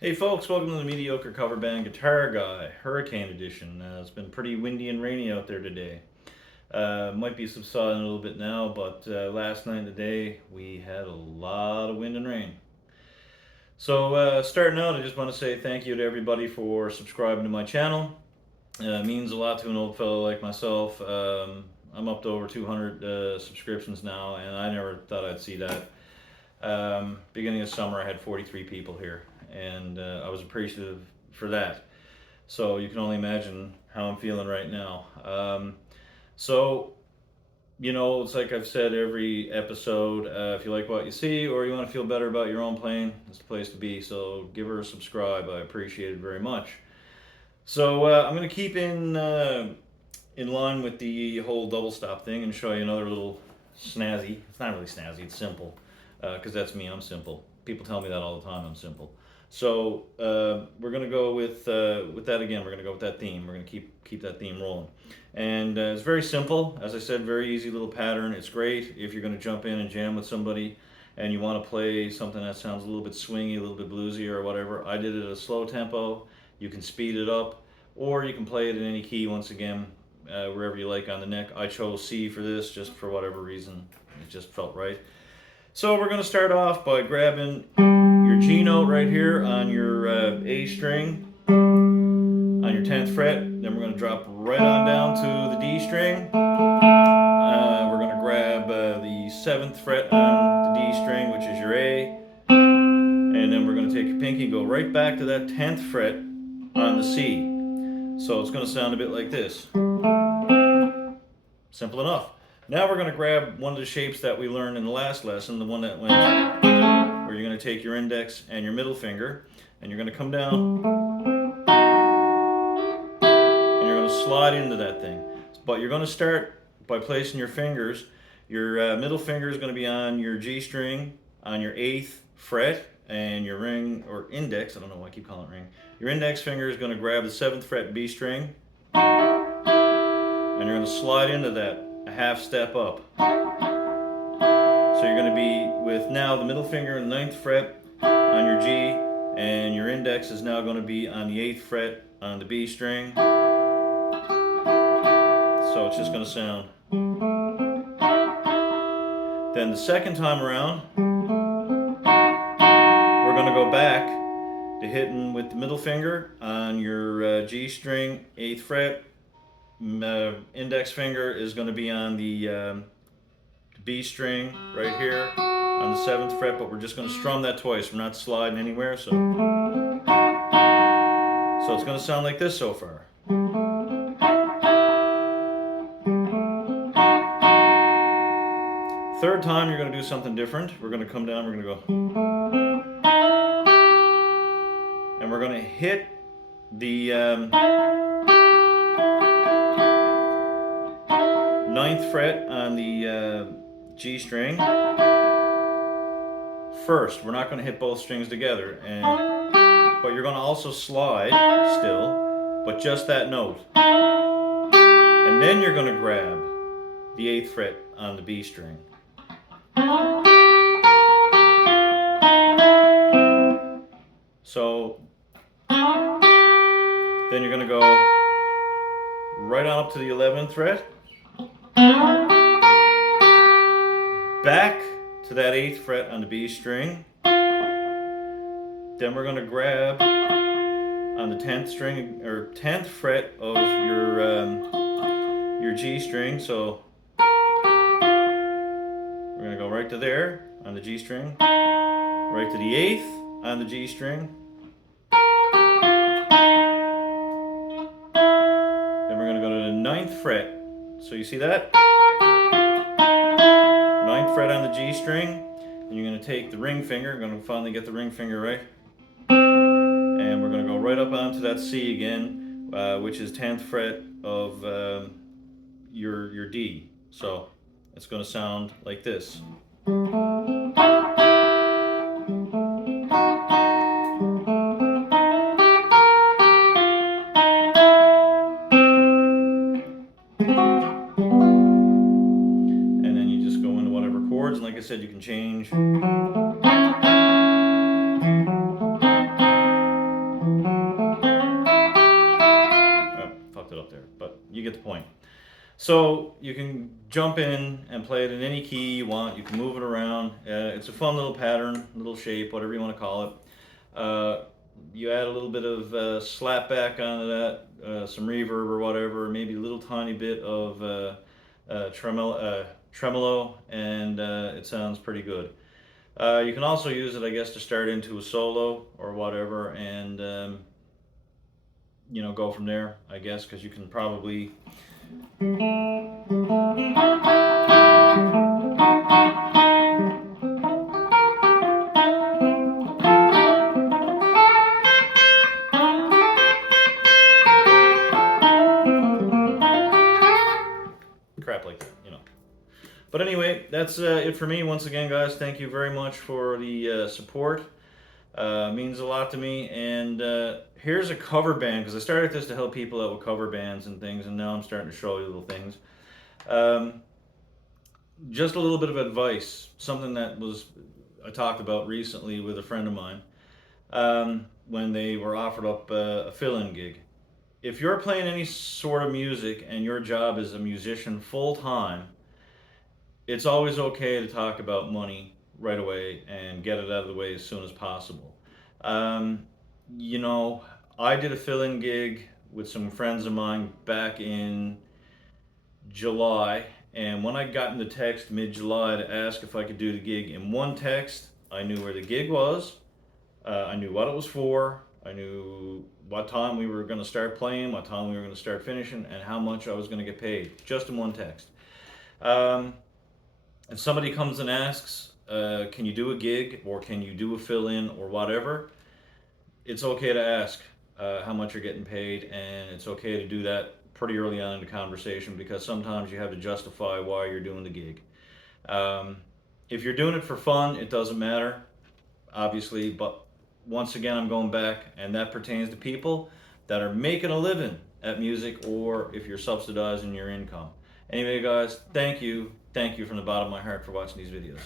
Hey folks, welcome to the Mediocre Cover Band Guitar Guy, Hurricane Edition. It's been pretty windy and rainy out there today. Might be subsiding a little bit now, but last night and today we had a lot of wind and rain. So starting out, I just want to say thank you to everybody for subscribing to my channel. It means a lot to an old fellow like myself. I'm up to over 200 subscriptions now, and I never thought I'd see that. Beginning of summer, I had 43 people here, and I was appreciative for that. So you can only imagine how I'm feeling right now. So, it's like I've said every episode, if you like what you see or you want to feel better about your own playing, it's the place to be. So give her a subscribe. I appreciate it very much. So I'm going to keep in line with the whole double stop thing and show you another little snazzy. It's not really snazzy, it's simple. Because that's me, I'm simple. People tell me that all the time, I'm simple. So we're gonna go with that again. We're gonna go with that theme. We're gonna keep that theme rolling, and it's very simple. As I said, very easy little pattern. It's great if you're gonna jump in and jam with somebody, and you want to play something that sounds a little bit swingy, a little bit bluesy, or whatever. I did it at a slow tempo. You can speed it up, or you can play it in any key. Once again, wherever you like on the neck. I chose C for this, just for whatever reason. It just felt right. So we're going to start off by grabbing your G note right here on your A string on your 10th fret. Then we're going to drop right on down to the D string. We're going to grab the 7th fret on the D string, which is your A. And then we're going to take your pinky and go right back to that 10th fret on the C. So it's going to sound a bit like this. Simple enough. Now we're going to grab one of the shapes that we learned in the last lesson, the one that went where you're going to take your index and your middle finger, and you're going to come down, and you're going to slide into that thing. But you're going to start by placing your fingers. Your middle finger is going to be on your G string, on your 8th fret, and your ring, or index, I don't know why I keep calling it ring. Your index finger is going to grab the 7th fret B string, and you're going to slide into that a half step up. So you're going to be with now the middle finger in the 9th fret on your G, and your index is now going to be on the 8th fret on the B string. So it's just going to sound. Then the second time around, we're going to go back to hitting with the middle finger on your G string, 8th fret. Index finger is going to be on the B string right here on the 7th fret, but we're just going to strum that twice. We're not sliding anywhere, so it's going to sound like this so far. Third time, you're going to do something different. We're going to come down, we're going to go, and we're going to hit the 9th fret on the G string first. We're not going to hit both strings together, but you're going to also slide still, but just that note. And then you're going to grab the 8th fret on the B string. So then you're going to go right on up to the 11th fret, back to that 8th fret on the B string. Then we're going to grab on the 10th string or 10th fret of your G string. So we're going to go right to there on the G string, right to the 8th on the G string. Then we're going to go to the 9th fret. So you see that? ninth fret on the G string, and you're going to take the ring finger, I'm going to finally get the ring finger right, and we're going to go right up onto that C again, which is 10th fret of your D. So it's going to sound like this. And then you just go into whatever chords, and like I said, you can change. Fucked it up there, but you get the point. So you can jump in and play it in any key you want. You can move it around. It's a fun little pattern, little shape, whatever you want to call it. You add a little bit of slap back onto that, some reverb or whatever, maybe a little tiny bit of tremolo, and it sounds pretty good. You can also use it, I guess, to start into a solo or whatever, and you know, go from there, I guess, because you can probably crap like that, you know. But anyway, that's it for me. Once again, guys, thank you very much for the support. Means a lot to me. And here's a cover band, because I started this to help people out with cover bands and things, and now I'm starting to show you little things. Just a little bit of advice, something that I talked about recently with a friend of mine, when they were offered up a fill-in gig. If you're playing any sort of music and your job is a musician full-time, it's always okay to talk about money right away and get it out of the way as soon as possible. You know, I did a fill-in gig with some friends of mine back in July, and when I got in the text mid-July to ask if I could do the gig, in one text, I knew where the gig was, I knew what it was for, I knew what time we were going to start playing, what time we were going to start finishing, and how much I was going to get paid, just in one text. If somebody comes and asks, can you do a gig, or can you do a fill-in, or whatever, it's okay to ask how much you're getting paid, and it's okay to do that pretty early on in the conversation, because sometimes you have to justify why you're doing the gig. If you're doing it for fun, it doesn't matter, obviously, but once again, I'm going back, and that pertains to people that are making a living at music, or if you're subsidizing your income. Anyway, guys, thank you from the bottom of my heart for watching these videos.